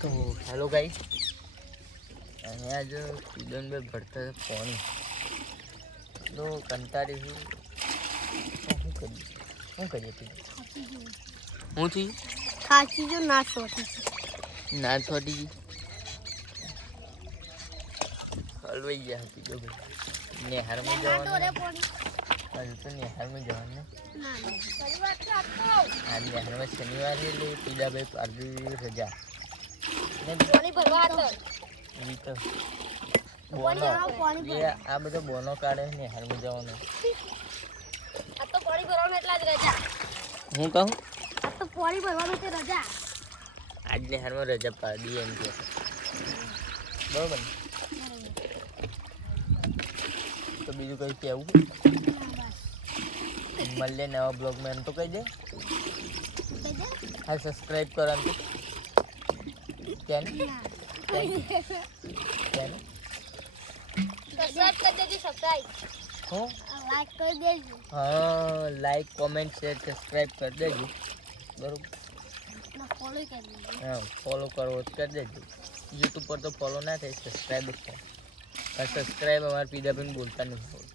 તો hello guys, અહીંયા જ પીડનભાઈ ભરતા પાણી તો કંટાળી શું કરીએ હું છું ખાચી જો ના છોટી ના છોટી હલવાઈ ગયા હતી જો ભાઈ નેહારમાં જવાનું હજુ તો નેહારમાં જવાનું આ નેહારમાં શનિવારે એટલે પીડાભાઈ પાડવી રજા આ બધો બોનો કાઢે નેહારમાં જવાનું હું કહું આજ નેહારમાં રજા પાડી એમ કે બરોબર ને તો બીજું કઈ કેવું મળીએ નવા બ્લોગમાં એમ તો કહી દે હા સબસ્ક્રાઈબ કરો એમ તો કેમ હા લાઈક કોમેન્ટ શેર સબસ્ક્રાઈબ કરી દેજો બરોબર હા ફોલો કરવો તો કરી દેજો યુટ્યુબ પર તો ફોલો ના થાય સબસ્ક્રાઈબ જ થાય સબસ્ક્રાઈબ અમારે પીડા પણ બોલતા નહીં હોય